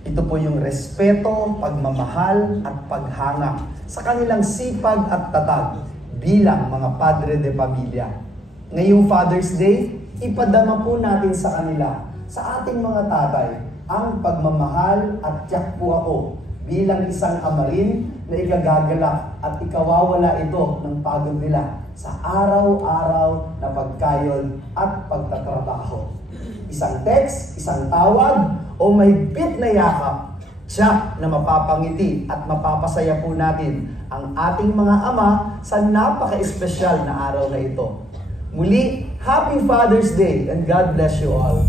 Ito po yung respeto, pagmamahal at paghanga sa kanilang sipag at tatag bilang mga padre de pamilya. Ngayong Father's Day, ipadama po natin sa kanila, sa ating mga tatay, ang pagmamahal at tiyak po ako bilang isang ama rin na ikagagalak at ikawawala ito ng pagod nila sa araw-araw na pagkayod at pagtatrabaho. Isang text, isang tawag, o may bit na yakap, siya na mapapangiti at mapapasaya po natin ang ating mga ama sa napaka-espesyal na araw na ito. Muli, Happy Father's Day and God bless you all.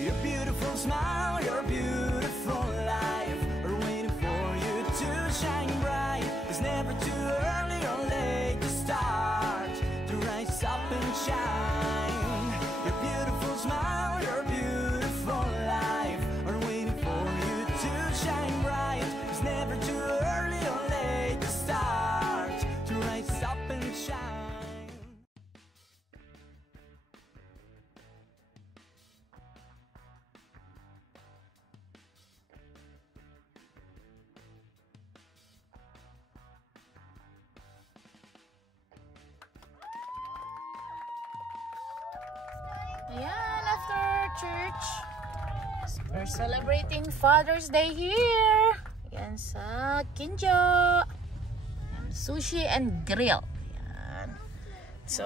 Your beautiful smile, your beautiful life are waiting for you to shine bright. It's never too early or late to start to rise up and shine. Your beautiful smile, your beautiful life are waiting for you to shine bright. It's never too early or late to start to rise up and shine. Ayan, after church, we're celebrating Father's Day here. Ayan sa Kinjo. Ayan, sushi and grill. Ayan. So,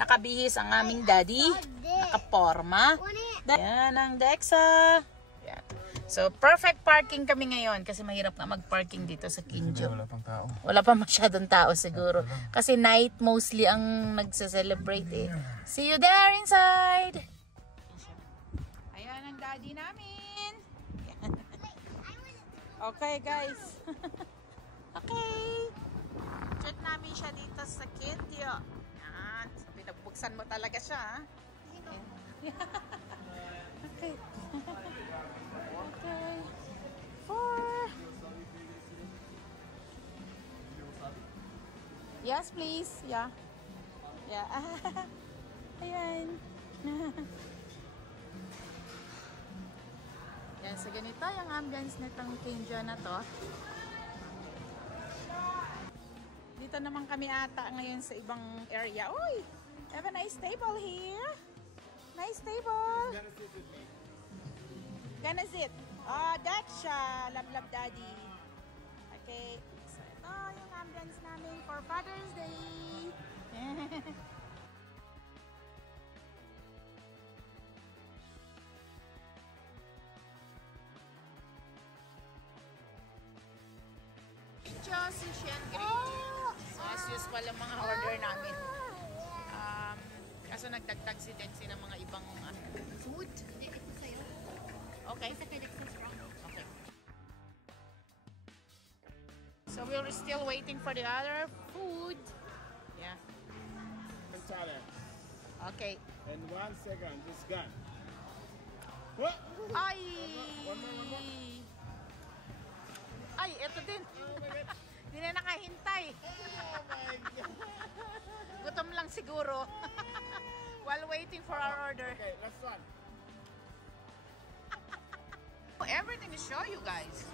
nakabihis ang aming daddy. Nakaporma. Ayan ang Dexa. Ayan. So, perfect parking kami ngayon kasi mahirap nga mag-parking dito sa Kinjo. Wala pang tao. Wala pa masyadong tao siguro. Kasi night mostly ang nagse-celebrate eh. See you there inside! Ayan ang daddy namin. Okay guys. Okay. Check namin siya dito sa Kinjo. Ayan. Pinagbuksan mo talaga siya ha. Okay. Okay. 4. Yes, please. Yeah. Yeah. Ayan. Yan, so ganito yung ambience nitong Kinjo na to. Dito naman kami ata ngayon sa ibang area. Uy! Have a nice table here. Nice table. Gonna sit. Oh, that's siya. Love daddy. Okay. So ito yung ambience namin for Father's Day. Sushi and grill. So as usual ang mga order namin. Kaso nagdagdag si Dexy ng mga ibang food. Okay. Okay. So we're still waiting for the other food. Yeah. Okay. And 1 second, it's gone. What? Ay! One more. Ay, eto din. Hindi na nakahintay. Oh my God. Gutom lang siguro. While waiting for our order. Okay, last one. Everything to show you guys.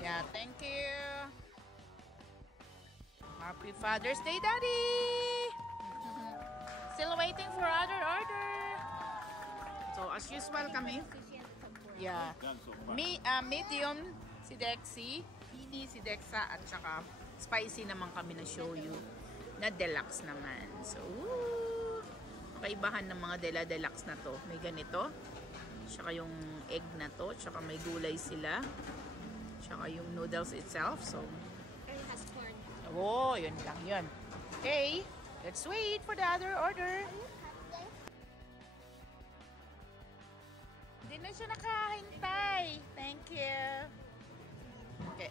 Yeah, thank you. Happy Father's Day, Daddy! Still waiting for other order. So, as usual kami. Yeah. Medium si Dexy, mini si Dexa, at saka spicy naman kami na shoyu na deluxe naman. So, kaibahan ng mga deluxe na to. May ganito. Tsaka yung egg na to. Tsaka may gulay sila. Tsaka yung noodles itself. So, oh, yun lang yun. Okay, let's wait for the other order. Hindi na siya nakahintay. Thank you. Okay.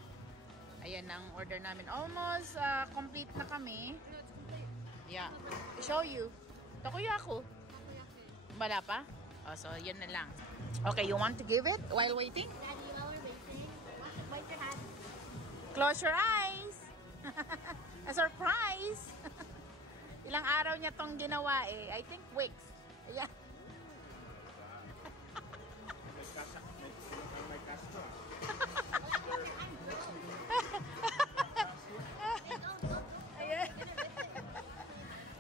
Ayan ang order namin. Almost complete na kami. Yeah. To show you. Takoyaki. Wala pa? Oh, so, yun na lang. Okay, you want to give it while waiting? Daddy, while we're waiting, wipe your hands. Close your eyes. A surprise. Ilang araw niya tong ginawa eh. I think weeks. Ayan. May Castro. Ayan.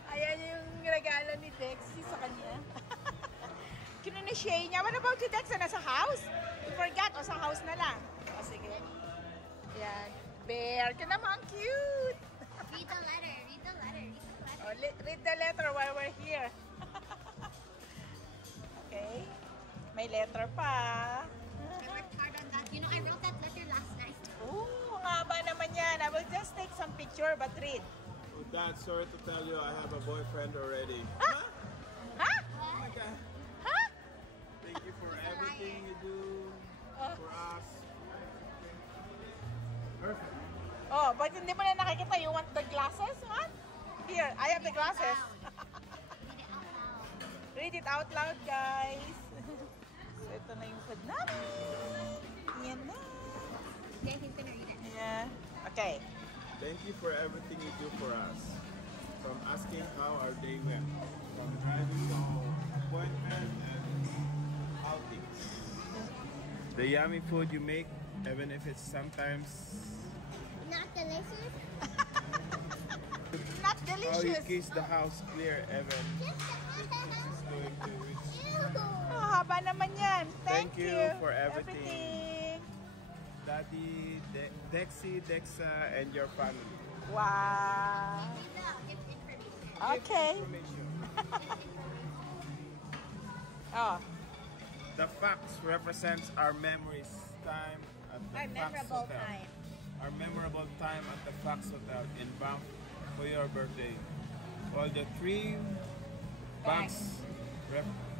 Ayan yung regalo ni Dexy sa kanya. Kinunishare niya. What about you, Dex? Nasa house? You forgot. O, sa house na lang. O, sige. Ayan. Bear ka naman. Cute. Read the letter. Read the letter. Read the letter. Oh, read the letter while we're here. Okay. May letter pa. I worked hard on that. You know, I wrote that letter last night. Ooh, ang haba naman yan. I will just take some picture but read. Oh, Dad, sorry to tell you, I have a boyfriend already. Huh? Huh? Oh my God. Huh? Thank you for everything you do for us. Perfect. Oh, but hindi mo na nakikita. You want the glasses? What? Here, I have the glasses. Read it out loud. Read it out loud, guys. So, ito na yung food namin. Yan na. Then he's gonna read it. Yeah. Okay. Thank you for everything you do for us. From asking how our day went, from driving to appointment and outings. The yummy food you make, even if it's sometimes Not delicious. Not how you delicious. kiss the house clear, even the kiss is going to reach. Oh, haba naman yan. Thank, Thank you for everything. Daddy, Dexy, Dexa, and your family. Wow. Give information. Okay. Information. Oh, The facts represents our memories time at the my Fox memorable Hotel. time. Our memorable time at the Fox Hotel in Banff for your birthday. All the three banks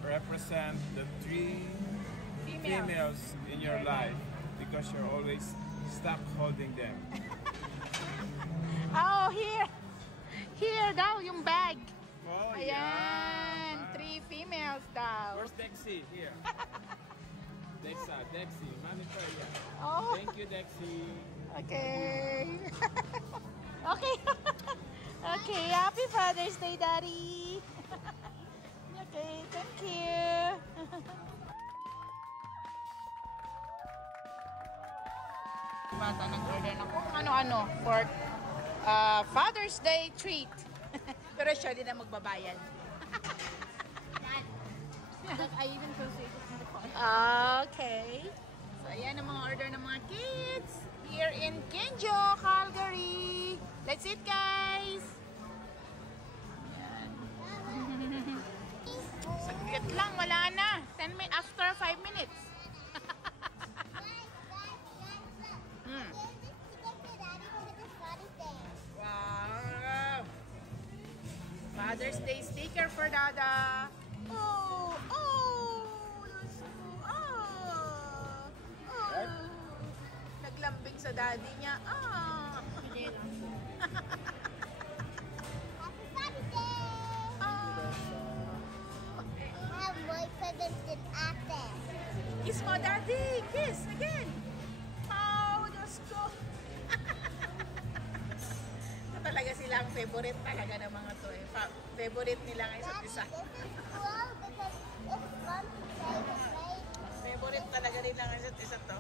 represent the three females in your life because you're always stuck holding them. Oh, here. Here daw, yung bag. Oh, Ayan. 3 females daw. Where's Dexy? Here. Dexa, Dexy, Mami Freya. Oh, Thank you, Dexy. okay. Okay. Okay, happy Father's Day, Daddy. Okay, thank you. Bata, nag-order na kung ano-ano for Father's Day treat. Pero siya din na magbabayad. Dad. Look, I even posted it in the car. Okay. So, ayan ang mga order ng mga kids here in Kenjo, Calgary. Let's eat, guys. Ayan. Saglit lang, wala na. 10 minutes after 5 minutes. Hmm. Wow. Father's Day sticker for Dada. Oh, oh, that's cool. Oh, oh. Naglambing sa daddy niya. Ah. Happy Father's Day! I have more presents than ate. Kiss mo, daddy. Kiss again. Oh, Diyos ko. Ito talaga silang favorite talaga ng mga to eh. Favorite nila ng isa't isa. This is cool because it's fun to play the play. Favorite talaga nila ng isa't isa to.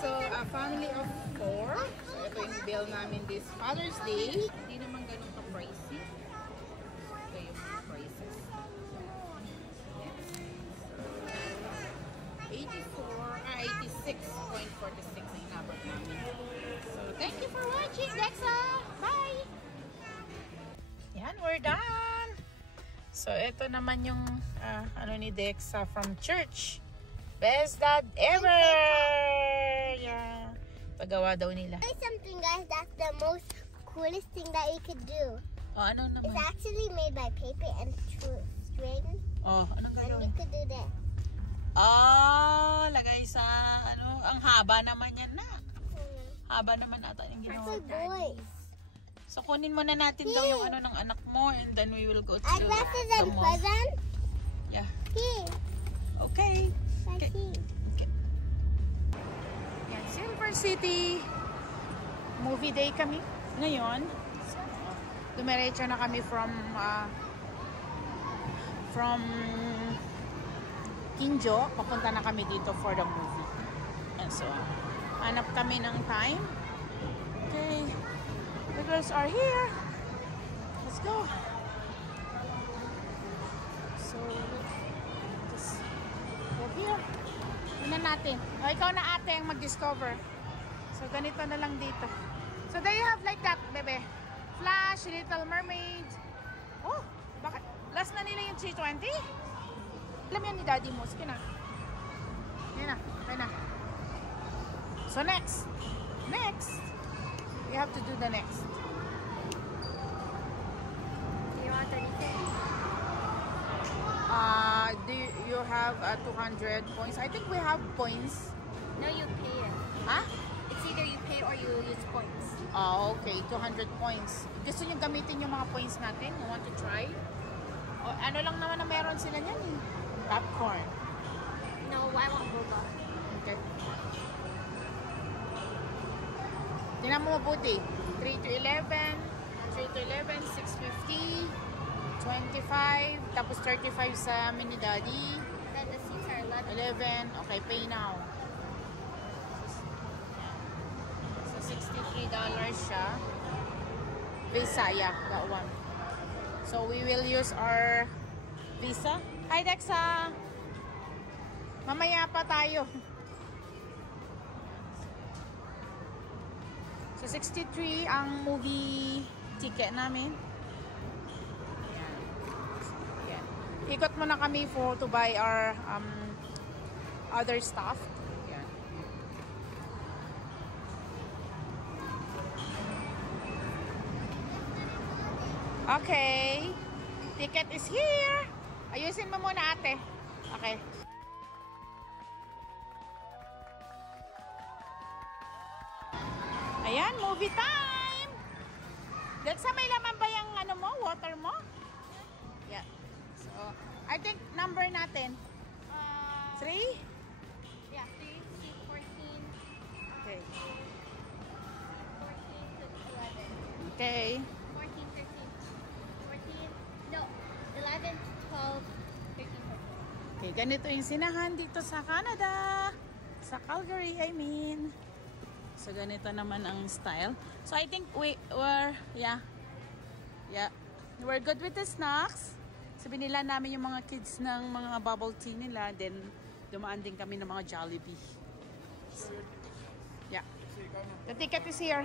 So, a family of 4. So, ito yung bill namin this Father's Day. Hindi naman ganun ka-pricey. Ito yung mga prices. 86.46 ang inabot namin. So, thank you for watching, Dexa! Bye! Yan, we're done! So, ito naman yung ano ni Dexa from church. Best dad ever! Yeah. Pagawa daw nila. There's something, guys, that's the most coolest thing that you could do. Oh, ano naman? It's actually made by paper and string. Oh, anong And gagawin? you could do this. Ah, lagay sa ano, ang haba naman yan na. Haba naman ata yung For ginawa. boys. So, kunin muna natin daw yung ano ng anak mo and then we will go to I'd rather the than mall. present. Yeah. Here. Okay. Right Okay. here. Okay. Quezon City. Movie day kami ngayon. Dumiretso na kami from Kinjo. Papunta na kami dito for the movie. And so, hanap kami ng time. Okay. The girls are here. Let's go. So, just go here. Tignan natin. O, ikaw na ate ang mag-discover. So, ganito na lang dito. So, there you have like that, bebe. Flash, Little Mermaid. Oh, bakit? Last na nila yung 320? Alam yan ni daddy mo. Sige na. Yan na. Okay na. So, next. We have to do the next. Do you want 30? Do you have 200 points? I think we have points. No, you pay it. Huh? It's either you pay or you use points. Okay. 200 points. Gusto nyo gamitin yung mga points natin? You want to try? O, ano lang naman na meron sila niyan eh. Popcorn. No, I want boba. Okay. Tingnan mo mabuti. 3 to 11, 650, 25, tapos 35 sa mini daddy. Then the seats are 11. 11. Okay, pay now. So, $63 siya. Visa, yeah, that one. So, we will use our Visa. Hi, Dexa! Mamaya pa tayo. So, 63 ang movie ticket namin. Ayan. Ayan. Ikot muna kami to buy our other stuff. Ayan. Okay. Ticket is here. Ayusin mo muna ate. Okay. Ayan, movie time! Dexa, may laman ba yung ano mo, water mo? Yeah. So, I think number natin. 3? Yeah, 3, 14, Okay. 14 to 11. Okay. 14, 13, 14, no, 11, 12, 13, 14. Okay, ganito yung sinahan dito sa Canada. Sa Calgary, I mean. So, ganito naman ang style. So, I think we're good with the snacks. So, binila namin yung mga kids ng mga bubble tea nila. Then, dumaan din kami ng mga Jollibee. So, yeah. The ticket is here.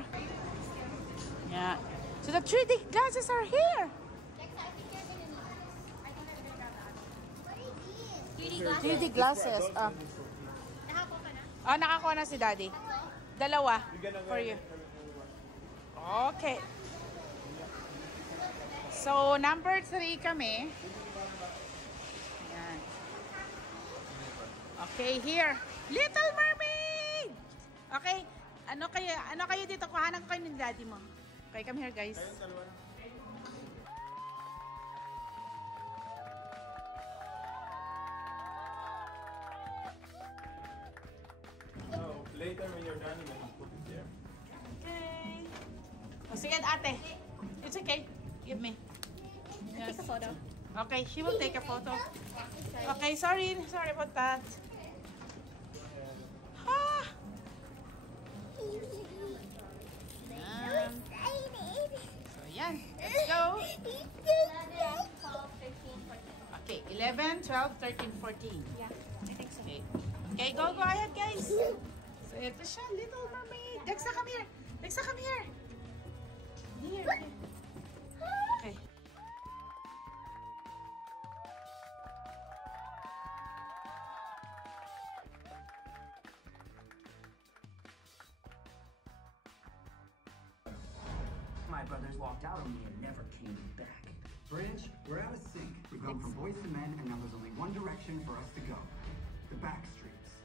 Yeah. So, the 3D glasses are here. Next, I think you're gonna need this. I think I'm gonna grab that. What are these? 3D glasses. Nakakuha ka na? Nakakuha na si Daddy. Dalawa for you. Okay. So, number 3 kami. Ayan. Okay, here. Little Mermaid! Okay. Ano kayo dito? Kuhanan ko kayo ni daddy mo. Okay, come here guys. So later when you're done, you can put it there. Okay. O, sige ate. It's okay. Give me. Take a photo. Okay, she will take a photo. Okay, sorry about that. Ah. So, yan. Let's go. 11, 12, 13, 14. Okay, 11, 12, 13, 14. Yeah, I think so. Okay. Okay, go ahead, guys. So, ito siya, Little Mermaid. Dexa, come here. Dexa, come here. Here. Okay. My brothers walked out on me and never came back. Bridge, we're out of sync. We've gone from boys to men, and now there's only one direction for us to go. The back streets.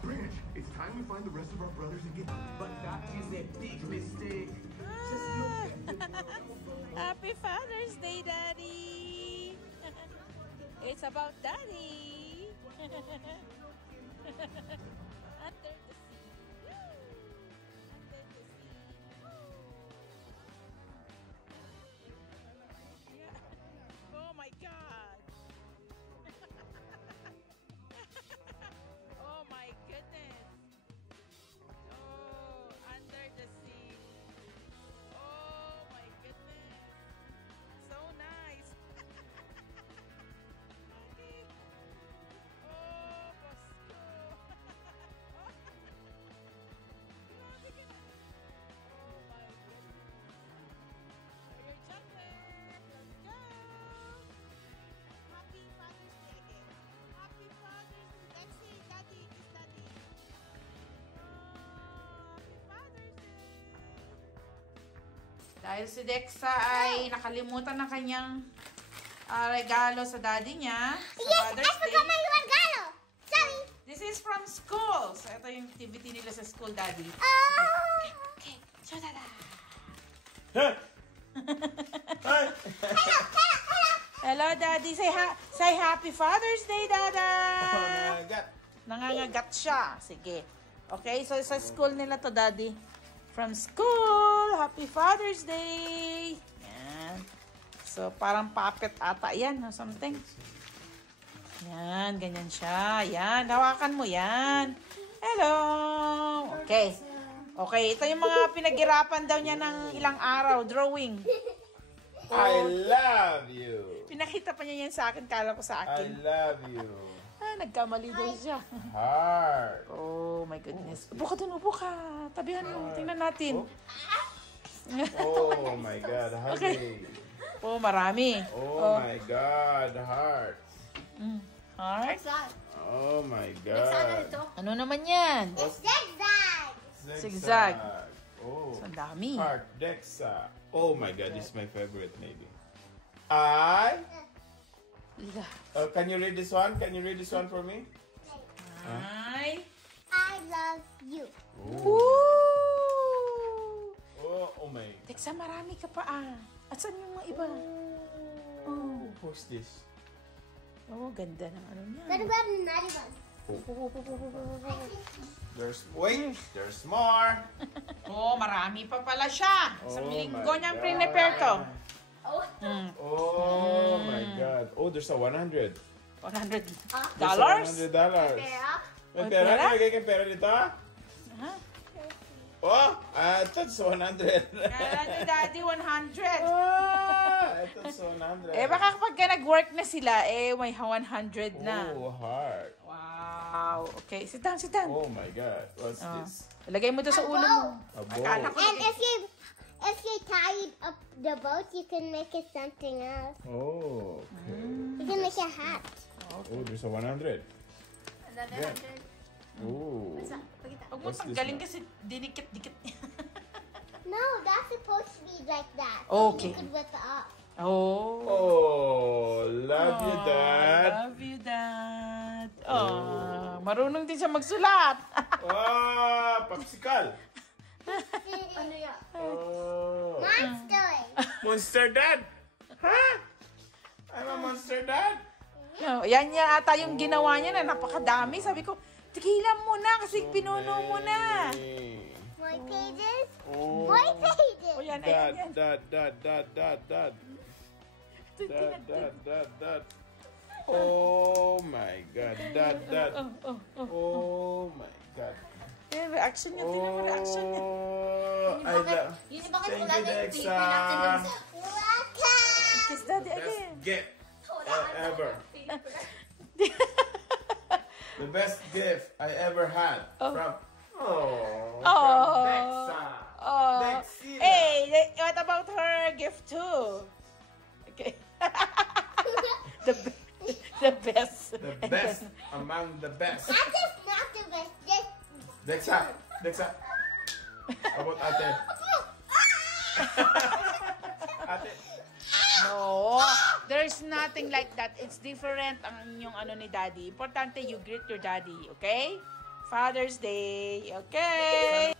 Bridge, it's time we find the rest of our brothers and get... But that is a big mistake. Happy Father's Day, Daddy! It's about Daddy! Under the sea. Dahil si Dexa ay nakalimutan ng kanyang regalo sa daddy niya sa Father's Day. my regalo. Sorry. This is from school. So, ito yung activity nila sa school, daddy. Okay. Show dada. Hello, daddy. Say happy Father's Day, dada. Oh my God. Nangangagat siya. Sige. Okay, so sa school nila to, daddy. From school. Happy Father's Day. Yan. So, parang puppet ata yan or something. Yan, ganyan siya. Yan, hawakan mo yan. Hello. Okay. Okay, ito yung mga pinaghirapan daw niya ng ilang araw. Drawing. I love you. Pinakita pa niya yan sa akin. Kala ko sa I akin. love you. Nagkamali daw siya. Heart. Oh my goodness. Upo ka dun, upo ka. Tabihan mo. Tingnan natin. Oh my God, honey. Oh, marami. Oh my God, heart. Heart? Oh my God. Ano naman yan? Zigzag. Zigzag. Oh. Ang dami. Heart, Dexa. Oh my God, this is my favorite maybe. Can you read this one? Can you read this one for me? Ay. I love you. Woo! Oh my. Dexa, marami ka pa At saan yung mga iba? Oh, who's this? Oh, ganda ng ano niya. What about another one? There's more. Oh, marami pa pala siya. Sa Oh linggo my niyang God. prepare to. Oh my God. Oh, there's a $100. $100. $100. May May pera? pera? Nilagay kang pera dito? Oh, that's 100. Kaya ni Daddy, 100. That's 100. Baka kapag nag-work na sila, may 100 na. Oh, heart. Wow. Okay, sit down, sit down. Oh my God. What's this? Ilagay mo to sa ulo mo. A Akala ko bow. And if you tied up the boat, you can make it something else. Oh, okay. You can make a hat. Oh, there's a 100. Yeah. Oh. Huwag mo What's this tanggalin now? kasi dinikit-dikit. No, that's supposed to be like that. Okay. You could whip it up. Oh. Oh, love you, Dad. Love you, Dad. Oh, marunong din siya magsulat. Oh, popsicle. Ano yan? Oh. Monster. Monster Dad. Huh? I'm a monster dad. No, yan ata yung ginawa niya na napakadami. Sabi ko, tigilan mo na kasi pinuno mo na. More pages? Oh. More pages. O yan, ayan, yan. Dad. Oh my God, Dad. Oh my God. Yan, reaction niya. Tingnan mo reaction niya. Oh, I love. Thank you, Dexa. Welcome. Kiss Daddy Best again. gift ever. The best gift I ever had from Dexa. Oh. Dexina. Hey, what about her gift too? Okay. The best. The best among the best. That is not the best. Dexa. How about ate? Ate. No, there's nothing like that. It's different ang inyong ano ni Daddy. Importante you greet your daddy, okay? Father's Day, okay?